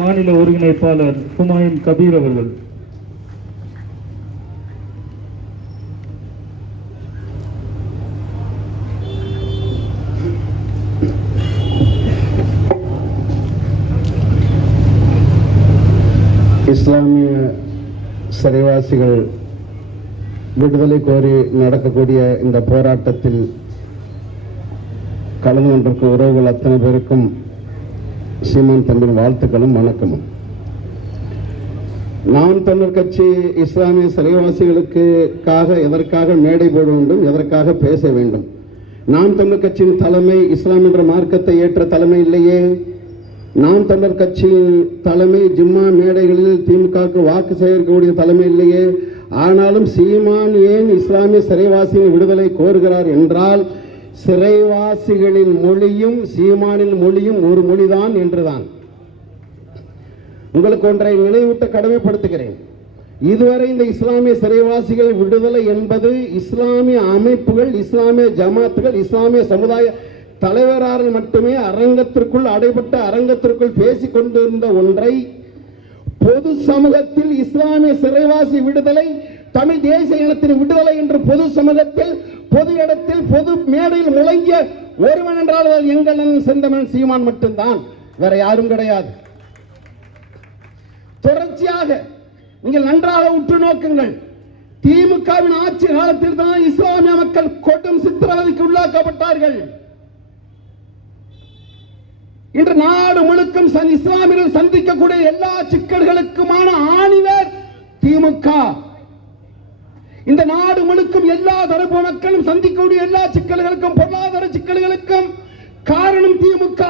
மாநில ஒருங்கிணைப்பாளர் ஹுமாயூன் கபீர் அவர்கள். இஸ்லாமிய சிறைவாசிகள் விடுதலை கோரி நடக்கக்கூடிய இந்த போராட்டத்தில் கலந்து கொண்டிருக்கும் உறவுகள் அத்தனை பேருக்கும் சீமான் தம்பின் வாழ்த்துக்களும் வணக்கமும். நாம் தமிழர் கட்சி இஸ்லாமிய சிறைவாசிகளுக்காக எதற்காக மேடை போட வேண்டும், எதற்காக பேச வேண்டும்? நாம் தமிழர் கட்சியின் தலைமை இஸ்லாம் என்ற மார்க்கத்தை ஏற்ற தலைமை இல்லையே. நாம் தமிழர் கட்சியின் தலைமை ஜிம்மா மேடைகளில் திமுகவுக்கு வாக்கு சேகரிக்கக்கூடிய தலைமை இல்லையே. ஆனாலும் சீமான் ஏன் இஸ்லாமிய சிறைவாசிகளின் விடுதலை கோருகிறார் என்றால், சிறைவாசிகளின் மொழியும் சீமானின் மொழியும் ஒரு மொழிதான் என்றுதான். உங்களுக்கு ஒன்றை நினைவூட்ட கடமைப்படுத்துகிறேன். இதுவரை இந்த இஸ்லாமிய சிறைவாசிகள் விடுதலை என்பது இஸ்லாமிய அமைப்புகள், இஸ்லாமிய ஜமாத்துகள், இஸ்லாமிய சமுதாய தலைவரால் மட்டுமே அரங்கத்திற்குள் அடைபட்ட அரங்கத்திற்குள் பேசிக் கொண்டிருந்த ஒன்றை பொது சமூகத்தில் இஸ்லாமிய சிறைவாசி விடுதலை, தமிழ் தேசிய இனத்தின் விடுதலை என்று பொது சமூகத்தில், பொது இடத்தில், பொது மேடையில் முழங்கிய ஒருவன் என்றால் எங்கள் செந்தமன் சீமான் மட்டும்தான், வேற யாரும் கிடையாது. தொடர்ச்சியாக நீங்கள் நன்றாக உற்று நோக்குங்கள். திமுகவின் ஆட்சி காலத்தில் தான் இஸ்லாமிய மக்கள் கொடும் சித்திரவதைக்கு உள்ளாக்கப்பட்டார்கள். இன்று நாடு முழுக்கும் இஸ்லாமியர்கள் சந்திக்கக்கூடிய எல்லா சிக்கல்களுக்குமான ஆணிவர் திமுக. இந்த நாடு முழுக்கும் எல்லா தரப்பு மக்களும் சந்திக்கக்கூடிய எல்லா சிக்கல்களுக்கும், பொருளாதார சிக்கல்களுக்கும் காரணம் திமுக.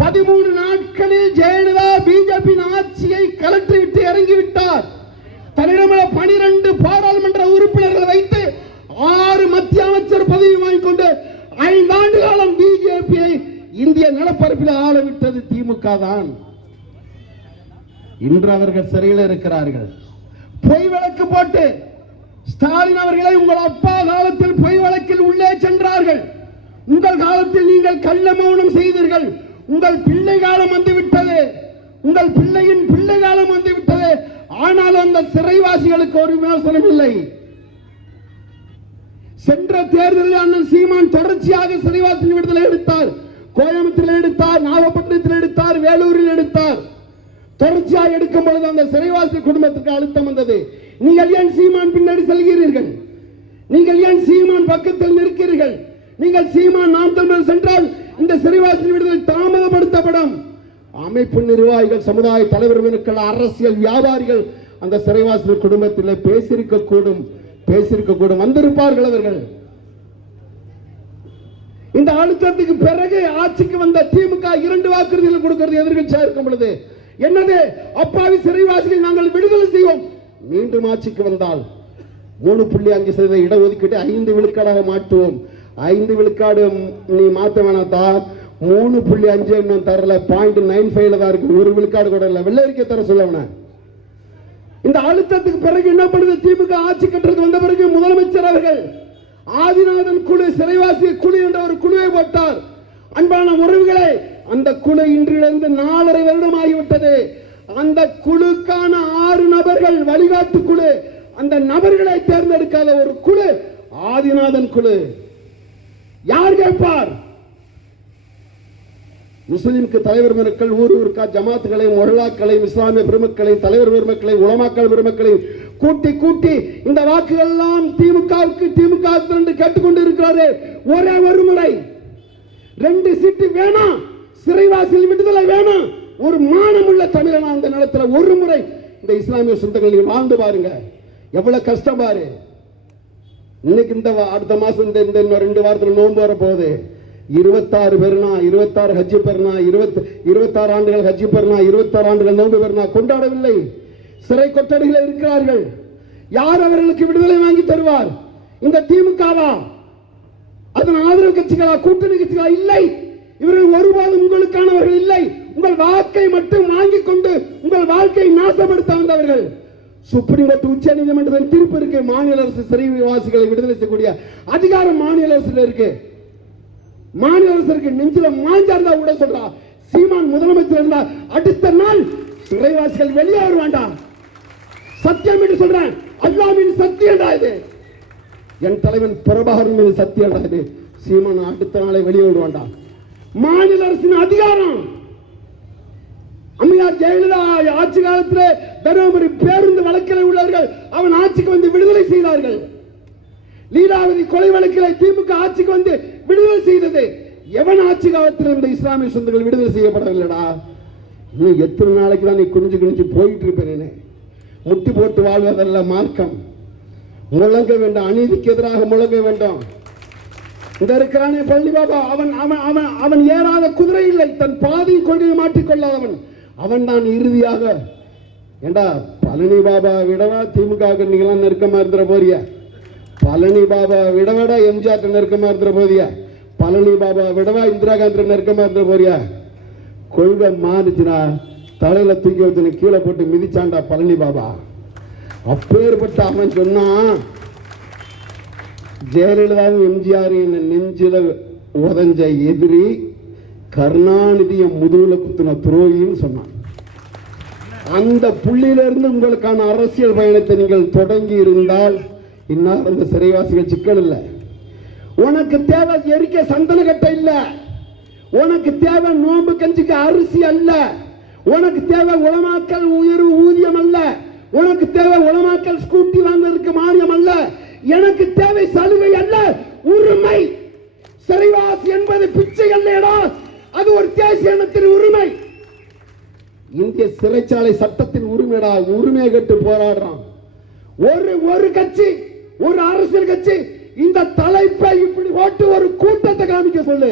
13 நாட்களில் ஜெயலலிதா பிஜேபி ஆட்சியை கலற்றிவிட்டு இறங்கிவிட்டார். தன்னிடமுள்ள 12 பாராளுமன்ற உறுப்பினர்கள் வைத்து 6 மத்திய அமைச்சர் பதவி வாங்கிக் கொண்டு 5 ஆண்டு காலம் பிஜேபியை இந்திய நிலப்பரப்பில் ஆளவிட்டது திமுக தான். இன்று அவர்கள் சிறையில் இருக்கிறார்கள். பொய் வழக்கு போட்டு ஸ்டாலின் அவர்களை உங்கள் அப்பா காலத்தில் பொய் வழக்கில் உள்ளே சென்றார்கள். உங்கள் காலத்தில் நீங்கள் கள்ள மௌனம் செய்தீர்கள். உங்கள் பிள்ளை காலம் வந்துவிட்டது, உங்கள் பிள்ளையின் பிள்ளை காலம் வந்துவிட்டது. ஆனால் அந்த சிறைவாசிகளுக்கு ஒரு விமர்சனம் இல்லை. சென்ற தேர்தலில் அண்ணன் சீமான் தொடர்ச்சியாக சிறைவாசி விடுதலை எடுத்தார். கோயம்புத்தூரில் எடுத்தார், நாகப்பட்டினத்தில் எடுத்தார், வேலூரில் எடுத்தார். தொடர்ச்சியாக எடுக்கும் பொழுது அந்த சிறைவாசி குடும்பத்துக்கு அழுத்தம் வந்தது. நீங்கள் ஏன் சீமான் பின்னாடி செல்கிறீர்கள்? நீங்கள் ஏன் சீமான் பக்கத்தில் நிற்கிறீர்கள்? நீங்கள் சீமான் நாம் தமிழர் சென்றால் இந்த சிறைவாசி விடுதலை தாமதப்படுத்தப்படும். அமைப்பு நிர்வாகிகள், சமுதாய தலைவர்கள், அரசியல் வியாபாரிகள் அந்த சிறைவாசி குடும்பத்தில் பேசியிருக்க கூடும், வந்திருப்பார்கள் அவர்கள். இந்த அழுத்தத்துக்கு பிறகு ஆட்சிக்கு வந்த திமுக 2 வாக்குறுதிகள் கொடுக்கிறது எதிர்க்கட்சியாக இருக்கும் பொழுது. என்னது? அப்பாவி சிறைவாசிகள் நாங்கள் விடுதலை செய்வோம். மீண்டும் ஆட்சிக்கு வந்தால் 3.5% இடஒதுக்கீடு 5 விழுக்காடாக மாற்றுவோம். 5 விழுக்காடு நீ மாற்ற வேணாத்தா, 3.5 இன்னும் தரல, 0.95 தான் இருக்கு, 1 விழுக்காடு கூட இல்ல, வெள்ளை அறிக்கை தர சொல்லவன. இந்த அழுத்தத்துக்கு பிறகு என்ன பண்ணுது திமுக ஆட்சி கட்டுறது வந்த பிறகு முதலமைச்சர் அவர்கள் ஆதிநாதன் குழு, சிறைவாசி குழு என்ற ஒரு குழுவை போட்டார். அன்பான உறவுகளே, அந்த குழு இன்றிலிருந்து 4.5 வருடம் ஆகிவிட்டது. அந்த குழுக்கான 6 நபர்கள் வழிகாட்டு குழு, அந்த நபர்களை தேர்ந்தெடுக்காத ஒரு குழு ஆதிநாதன் குழு. யார் கேட்பார்? முஸ்லிம்க்கு தலைவர் பெருமக்கள், ஊருக்கா ஜமாத்துகளையும் மொஹல்லாக்களையும் இஸ்லாமிய பெருமக்களையும் தலைவர் பெருமக்களையும் உலமாக்கள் பெருமக்களையும் கூட்டி இந்த வாக்குகள் எல்லாம் திமுக கேட்டுக்கொண்டு இருக்கிறாரு. ஒரே ஒரு முறை 2 சீட்டு வேணாம், சிறைவாசியில் விடுதலை வேணாம். ஒரு மானமுள்ள தமிழனா அந்த நிலத்துல ஒரு முறை இந்த இஸ்லாமிய சொந்தங்கள் வாழ்ந்து பாருங்க, எவ்வளவு கஷ்டம் பாரு. இன்னைக்கு இந்த அடுத்த மாசம் இந்த 2 வாரத்தில் நோன்பு வர போகுது. 26 பெருனா, 26 ஹஜ்ஜி பெருனா, 26 ஆண்டுகள் ஹஜ்ஜி பெருனா, 26 ஆண்டுகள் நோன்பு பெருனா கொண்டாடவில்லை. சிறை கொட்டடிகளில் இருக்கிறார்கள். யார் அவர்களுக்கு விடுதலை வாங்கி தருவார்? இந்த திமுகவா? அதன் ஆதரவு கட்சிகளா? கூட்டணி கட்சிகளா? இல்லை. இவர்கள் ஒருபோதும் உங்களுக்கானவர்கள் இல்லை. உங்கள் வாக்கை மட்டும் வாங்கிக் கொண்டு உங்கள் வாழ்க்கையை நாசப்படுத்த வந்தவர்கள். சுப்ரீம் கோர்ட், உச்ச நீதிமன்றத்தின் தீர்ப்பு இருக்கு. மாநில அரசு சிறைவாசிகளை விடுதலை செய்யக்கூடிய அதிகாரம் மாநில அரசுல இருக்கு. மாநில அரசு நெஞ்சில மாஞ்சார்ந்தா கூட சொல்றா, சீமான் முதலமைச்சர் இருந்தார், அடுத்த நாள் சிறைவாசிகள் வெளியே வருவாண்டா. சத்தியம் என்று சொல்றேன், அல்லாஹ் மீது சத்தியம்டா இது, என் தலைவன் பிரபாகரன் மீது சத்தியம்டா இது. சீமான் அடுத்த நாளை வெளியே விடுவாண்டா. மாநில அரசின் அதிகாரம், அம்மையார் ஜெயலலிதா ஆட்சி காலத்தில் தருமபுரி பேருந்து வழக்கில் உள்ளவர்கள் அவன் ஆட்சிக்கு வந்து விடுதலை செய்தார்கள். லீலாவதி கொலை வழக்கில் திமுக ஆட்சிக்கு வந்து விடுதலை செய்தது. எவன் ஆட்சி காலத்தில் இருந்த இஸ்லாமிய சொந்தங்கள் விடுதலை செய்யப்படவில்லைடா. இன்னும் எத்தனை நாளைக்கு தான் நீ குனிஞ்சு குனிஞ்சு போயிட்டு இருப்பேன். முட்டி போட்டு வாழ்வதல்ல மார்க்கம். முழங்க வேண்டும், அநீதிக்கு எதிராக முழங்க வேண்டும். இந்த இருக்கிறானே பள்ளி பாபா, அவன் அவன் அவன் அவன் ஏறாத குதிரை இல்லை, தன் பாதி கொள்கையை மாற்றிக்கொள்ளாதவன். அவன் தான் இறுதியாக ஏண்டா பழனி பாபா விடவா திமுக நீங்களாம் நெருக்கமா இருந்துற போறிய, பழனி பாபா விடவடா எம்ஜிஆர் நெருக்கமா இருந்துற போறிய, பழனி பாபா விடவா இந்திரா காந்தி நெருக்கமா இருந்துற போறியா. கொள்கை மாறுச்சுனா தலையில தூக்கி வச்சு கீழே போட்டு மிதிச்சாண்டா பழனி பாபா. அப்பேற்பட்ட அவன் சொன்னான், ஜெயலலிதாவும் எம்ஜிஆர் நெஞ்சில உதஞ்ச எதிரி, கருணாநிதியை முதுகுல குத்துன துரோகின்னு சொன்னான். அந்த புள்ளியிலிருந்து உங்களுக்கான அரசியல் பயணத்தை நீங்கள் தொடங்கி இருந்தால் இன்னும் அந்த சிறைவாசிகள் சிக்கல் இல்லை. உனக்கு தேவை எரிக்க சந்தன கட்டை இல்ல, உனக்கு தேவை நோம்பு கஞ்சிக்கு அரிசி அல்ல, உனக்கு தேவை உலமாக்கல் உயர்வு ஊதியம் அல்ல, உனக்கு தேவை உலமாக்கல் ஸ்கூட்டி வாங்குவதற்கு மானியம் அல்ல, எனக்கு தேவை சலுகை அல்ல, உரிமை. சிறைவாசி என்பது பிச்சை அல்லடா, அது ஒரு தேசிய இனத்தின் உரிமை. இந்திய சிறைச்சாலை சட்டத்தின் உரிமைடா. உரிமையை கட்டு போராடுறான் ஒரு கட்சி, ஒரு அரசியல் கட்சி. இந்த தலைப்பை இப்படி போட்டு ஒரு கூட்டத்தை காமிக்க சொல்லு.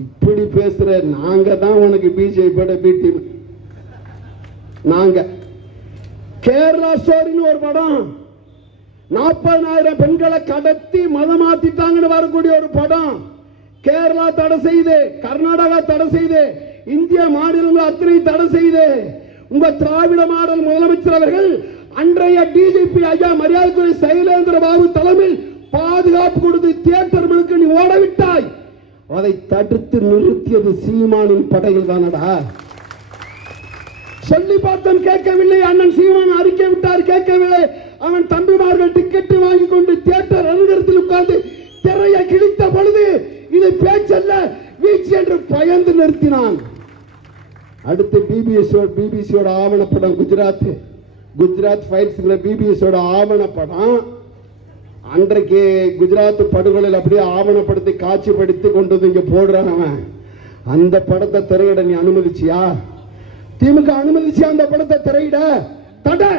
இப்படி பேசுற நாங்க தான் உனக்கு பிஜேபி பி டீம். நாங்க கேரளா ஸ்டோரின்னு ஒரு படம், 40,000 பெண்களை கடத்தி மதம் மாத்திட்டாங்கன்னு வரக்கூடிய ஒரு படம். கேரளா தடை செய்து, கர்நாடகா தடை செய்து, இந்திய மாநிலங்கள் அத்தனை தடை செய்து, உங்க திராவிட மாடல் முதலமைச்சர் அவர்கள் அன்றைய டிஜிபி ஐயா மரியாதைக்குரிய சைலேந்திர பாபு தலைமையில் பாதுகாப்பு கொடுத்து தியேட்டர் முழுக்க நீ ஓடவிட்டாய். அதை தடுத்து நிறுத்தியது சீமானின் படையில் தானடா. சொல்லி பார்த்தோம் கேட்கவில்லை. அண்ணன் சீமான் அறிக்கை விட்டார், கேட்கவில்லை. அவன் தம்பிமார்கள் டிக்கெட் வாங்கி கொண்டு தியேட்டர் அலுவலகத்தில் உட்கார்ந்து திரையை கிழித்த பொழுது இது பேச்சல்ல வீச்சு என்று பயந்து நிறுத்தினான். அடுத்து பிபிசியோட ஆவணப்படம் குஜராத் ஃபைல்ஸ் பிபிசியோட ஆவணப்படம். அன்றைக்கு குஜராத் படுகொலையில் அப்படியே ஆவணப்படுத்தி காட்சிப்படுத்தி கொண்டு வந்து இங்க போடுறான் அவன். அந்த படத்தை திரையிட நீ அனுமதிச்சியா? திமுக அனுமதிச்சியா அந்த படத்தை திரையிட? தடை.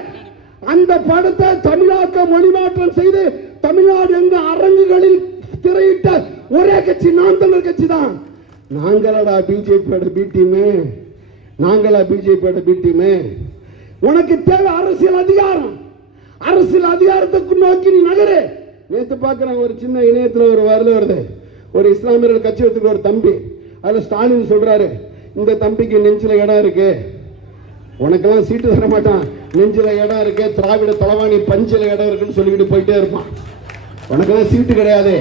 அந்த படத்தை தமிழாக்க மொழிமாற்றம் செய்து தமிழ்நாடு எங்க அரங்குகளில் திரையிட்ட ஒரே கட்சி நாம் தமிழர் கட்சி தான். நாங்களடா பிஜேபியோட பி டீமே, நாங்களா பிஜேபியோட பி டீமே. உனக்கு தேவை அரசியல் அதிகாரம். அரசியல் அதிகாரத்துக்கு நோக்கி நீ நகரு. நேற்று பார்க்குறாங்க ஒரு சின்ன இணையத்தில் ஒரு வரல வருது, ஒரு இஸ்லாமியர்கள் கட்சி எடுத்துக்கிற ஒரு தம்பி. அதில் ஸ்டாலின் சொல்றாரு, இந்த தம்பிக்கு நெஞ்சில இடம் இருக்கு, உனக்கெல்லாம் சீட்டு தர மாட்டான், நெஞ்சில இடம் இருக்கு, திராவிட தலைவாணி பஞ்சில இடம் இருக்குன்னு சொல்லிக்கிட்டு போயிட்டே இருப்பான். உனக்கெல்லாம் சீட்டு கிடையாது.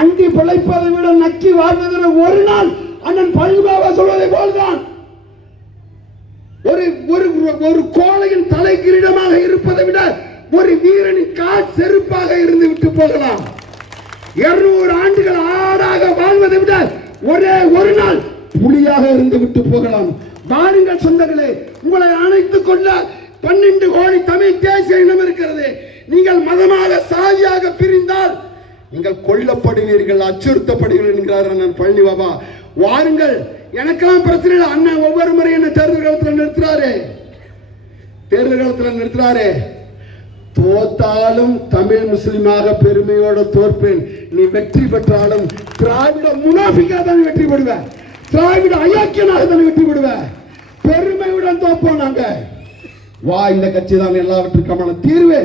அங்கி பிழைப்பதை விட நக்கி வாழ்வதில் ஒரு நாள் அண்ணன் பல்பாபா சொல்வதை போல்தான் ஒரு கோழையின் தலை கிரீடமாக இருப்பதை விட ஒரு வீரனின் கால் செருப்பாக இருந்து விட்டு போகலாம். 200 ஆண்டுகள் ஆடாக வாழ்வதை விட ஒரே ஒரு நாள் புலியாக இருந்து விட்டு போகலாம். வாருங்கள் சொந்தங்களே, உங்களை அணைத்துக் கொள்ள 12 கோடி தமிழ் தேசிய இனம் இருக்கிறது. நீங்கள் மதமாக சாதியாக பிரிந்தால் நீங்கள் கொல்லப்படுவீர்கள், அச்சுறுத்தப்படுவீர்கள் என்கிறார் அண்ணன் பழனி பாபா. வாருங்கள், எனக்கெல்லாம் பிரச்சனை இல்லை. அண்ணன் ஒவ்வொரு முறை என்ன தேர்தல் காலத்தில் நிறுத்துறாரு. தோத்தாலும் தமிழ் முஸ்லிமாக பெருமையோட தோற்பேன். நீ வெற்றி பெற்றாலும் திராவிட முனாஃபிக்காக தான் வெற்றி பெறுவ, திராவிட அயோக்கியனாக தான் வெற்றி பெறுவ. பெருமையுடன் தோப்போம் நாங்க. வா, இந்த கட்சி தான் எல்லாவற்றுக்கான தீர்வு,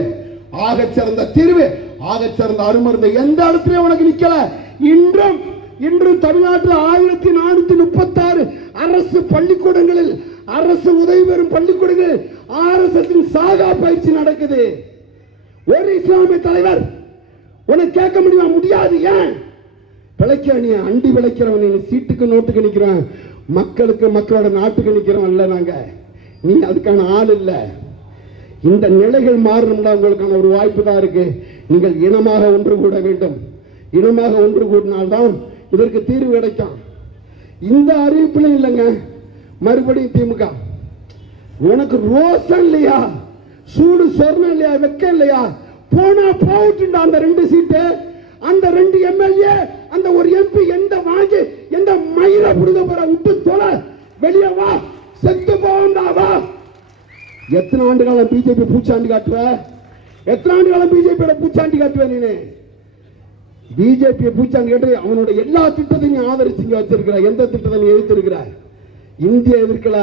ஆகச்சிறந்த தீர்வு, ஆகச்சிறந்த அருமருந்து. எந்த இடத்துலயும் உனக்கு நிக்கல. இன்று தமிழ்நாட்டில் 1436 அரசு பள்ளிக்கூடங்களில், அரசு உதவி பெறும் பள்ளிக்கூடங்களில் RSS சாகா பயிற்சி நடக்குது. ஒரு இஸ்லாமிய தலைவர் உனக்கு கேட்க முடியாது. ஏன்? பிழைக்க நீ அண்டி விளைக்கிறவன், நீ சீட்டுக்கு நோட்டுக்கு நிற்கிறவன், மக்களுக்கு மக்களோட நாட்டுக்கு நிற்கிறவன் இல்லை. நாங்க நீ அதுக்கான ஆள் இல்லை. இந்த நிலைகள் மாறணும்னா உங்களுக்கான ஒரு வாய்ப்பு தான் இருக்கு. நீங்கள் இனமாக ஒன்று கூட வேண்டும். இனமாக ஒன்று கூடினால்தான் இதற்கு தீர்வு கிடைக்கும். இந்த அறிவிப்பிலும் இல்லைங்க. மறுபடியும் திமுக, உனக்கு ரோசம் இல்லையா, சூடு சொர்ணம் இல்லையா, வெக்கம் இல்லையா, போனா போட்டுண்டா அந்த 2 சீட்டு, அந்த 2 எம்எல்ஏ, அந்த ஒரு எம்பி, எந்த வாங்கி எந்த மயில புடுங்க போற, விட்டு தொலை, வெளியே வா, செத்து போவா வா. எத்தனை ஆண்டு காலம் பிஜேபி பூச்சாண்டி காட்டுவ? எத்தனை ஆண்டு காலம் பிஜேபியோட பூச்சாண்டி காட்டுவ? நீ பிஜேபி பூச்சாண்டி காட்டு அவனோட எல்லா திட்டத்தையும் நீ ஆதரிச்சு வச்சிருக்கிற. எந்த திட்டத்தை நீ எதிர்த்திருக்கிற? இந்திய எதிர்க்கல,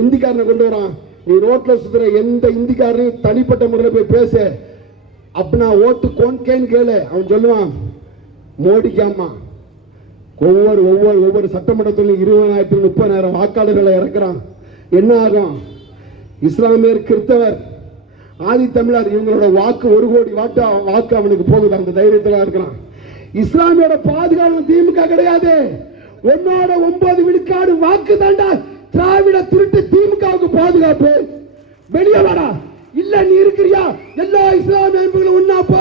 இந்திக்காரனை கொண்டு வரான். நீ ரோட்ல சுத்துற எந்த இந்திக்காரனையும் தனிப்பட்ட முறையில் போய் பேசு. அப்பனா ஓட்டு கோன்கேன்னு கேளு, அவன் சொல்லுவான் மோடிக்காமா. ஒவ்வொரு சட்டமன்றத்திலும் 20,000 30,000 வாக்காளர்களை இறக்குறான். என்ன ஆகும்? இஸ்லாமியர், கிறிஸ்தவர், ஆதி தமிழர் இவங்களோட வாக்கு 1 கோடி வாக்கு அவனுக்கு போகுது. அந்த தைரியத்தில் இருக்கிறான். இஸ்லாமியோட பாதுகாப்பு திமுக கிடையாது. 9 விழுக்காடு வாக்கு தாண்டா திராவிட திருட்டு திமுகவுக்கு பாதுகாப்பு. வெளியே வாடா. இல்ல நீ இருக்கிறியா? எல்லா இஸ்லாமிய அமைப்புகளும் ஒன்னா போ.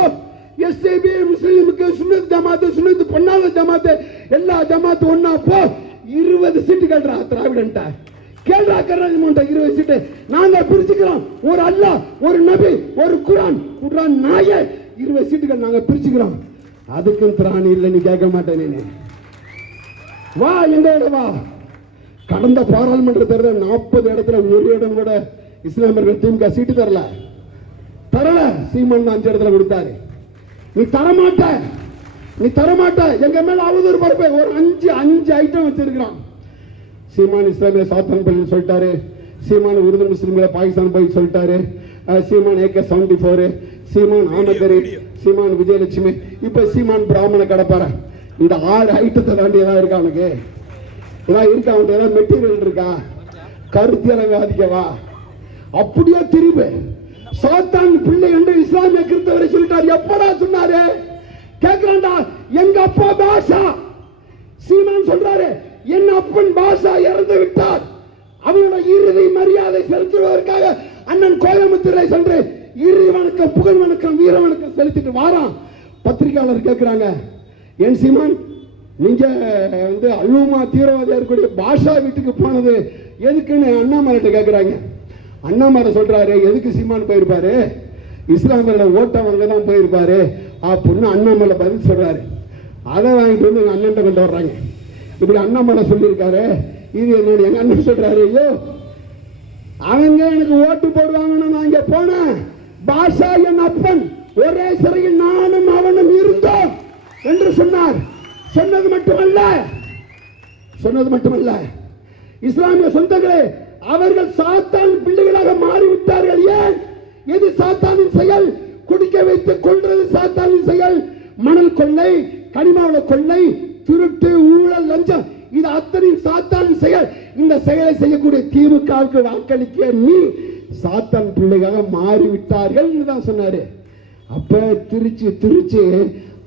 எஸ்ஏபி, முஸ்லிமுக்கு, சுன்னத் ஜமாத்து, சுன்னத் பண்ணாத ஜமாத்து, எல்லா ஜமாத்து ஒன்னா போ. 20 சீட்டு கேட்றா திராவிடன்ட்ட. கேள்றா கர்நாடக 20 சீட்டு நாங்க பிரிச்சுக்கிறோம். ஒரு அல்லாஹ், ஒரு நபி, ஒரு குர்ஆன் நாய 20 சீட்டுகள் நாங்க பிரிச்சுக்கிறோம். அதுக்கும் திராணி இல்லை. நீ கேட்க மாட்டேன். நீ வா, எங்களோட வா. கடந்த பாராளுமன்ற தேர்தல் 40 இடத்துல ஒரு இடம் கூட இஸ்லாமியர்கள் திமுக சீட்டு தரல. சீமான் 5 இடத்துல கொடுத்தாரு. நீ தரமாட்ட, நீ தரமாட்ட. எங்க மேல அவதூறு பரப்ப ஒரு 5 ஐட்டம் வச்சிருக்கிறான். சீமான் இஸ்லாமிய சாத்தான் பள்ளி சொல்லிட்டாரு. சீமான் உருது முஸ்லிம்களை பாகிஸ்தான் போய் சொல்லிட்டாரு. சீமான் AK-74, சீமான் ஆமதரி, சீமான் விஜயலட்சுமி, இப்ப சீமான் பிராமண கடப்பார. இந்த 6 ஐட்டத்தை தாண்டி ஏதாவது இருக்கா அவனுக்கு? ஏதாவது இருக்கா? அவனுக்கு ஏதாவது மெட்டீரியல் இருக்கா? கருத்தியலை வாதிக்கவா? அப்படியே திரும்ப சாத்தான் பிள்ளை என்று இஸ்லாமிய கிறிஸ்தவரை சொல்லிட்டார். எப்படா சொன்னாரு? கேட்கிறான்டா. எங்க அப்பா பாஷா. சீமான் சொல்றாரு என் அப்பன் பாஷா இறந்து விட்டார். அவனோட இறுதி மரியாதை செலுத்துவதற்காக அண்ணன் கோயம்புத்தூரை சென்று இறுதி வணக்கம், புகழ் வணக்கம், வீர வணக்கம் செலுத்திட்டு வாரான். பத்திரிகையாளர் கேட்கிறாங்க, என் சீமான் நீங்க அல்லுமா தீவிரவாதியா இருக்கக்கூடிய பாஷா வீட்டுக்கு போனது எதுக்குன்னு அண்ணாமலை கேட்கிறாங்க. அண்ணாமலை சொல்றாரு எதுக்கு சீமான் போயிருப்பாரு? இஸ்லாமியரோட ஓட்ட அவங்க தான் போயிருப்பாரு அப்படின்னு அண்ணாமலை பதில் சொல்றாரு. அதை வாங்கிட்டு வந்து எங்க அண்ணன் கொண்டு வர்றாங்க. இப்படி அண்ணாமலை சொல்லியிருக்காரு. இது என்னோட எங்க அண்ணன் சொல்றாரு, ஐயோ அவங்க எனக்கு ஓட்டு போடுவாங்கன்னு நான் இங்க போனேன். பாஷா என் அப்பன், ஒரே சிறையில் நானும் அவனும் இருந்தோம் என்று சொன்னார். சொன்னது மட்டுமல்ல இஸ்லாமிய சொந்தங்களே, அவர்கள் சாத்தான் பிள்ளைகளாக மாறிவிட்டார்கள். ஏன்? எது சாத்தானின் செயல்? குடிக்க வைத்து கொள்றது சாத்தானின் செயல். மணல் கொள்ளை, கனிமவள கொள்ளை, திருட்டு, ஊழல், லஞ்சம், இது அத்தனை சாத்தானின் செயல். இந்த செயலை செய்யக்கூடிய திமுகவுக்கு வாக்களிக்க நீ சாத்தான் பிள்ளைகளாக மாறிவிட்டார்கள் தான் சொன்னாரு. அப்ப திருச்சி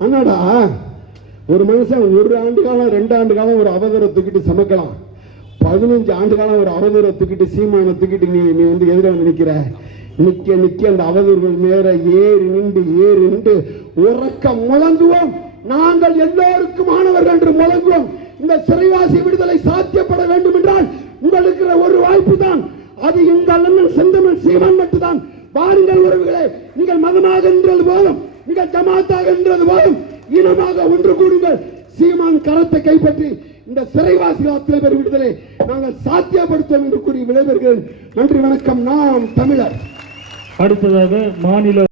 ஆனாடா ஒரு மனுஷன் 1 ஆண்டு காலம் 2 ஆண்டு காலம் ஒரு அவதூறை தூக்கிட்டு சமைக்கலாம். 15 ஆண்டு காலம் ஒரு அவதூறை தூக்கிட்டு சீமானை தூக்கிட்டு நீ எதிர நிற்கிற. நிக்க அந்த அவதூறுகள் மேல ஏறி நின்று உறக்க முழங்குவோம். நாங்கள் எல்லோருக்கும் மாணவர்கள் என்று முழங்குவோம். இந்த சிறைவாசி விடுதலை சாத்தியப்பட வேண்டும் என்றால் உங்களுக்கு ஒரு வாய்ப்பு தான். அது எங்கள் அண்ணன் செந்தமிழ் சீமான் மட்டும்தான். வாருங்கள் உறவுகளே, நீங்கள் மதமாக என்றது போதும், நீங்கள் ஜமாத்தாக என்றது போதும், இனமாக ஒன்று கூடுங்கள். சீமான் கரத்தை கைப்பற்றி இந்த சிறைவாசிகள் அத்தனை பேர் விடுதலை நாங்கள் சாத்தியப்படுத்துவோம் என்று கூறி விடைபெறுகிறேன். நன்றி, வணக்கம். நாம் தமிழர். அடுத்ததாக மாநில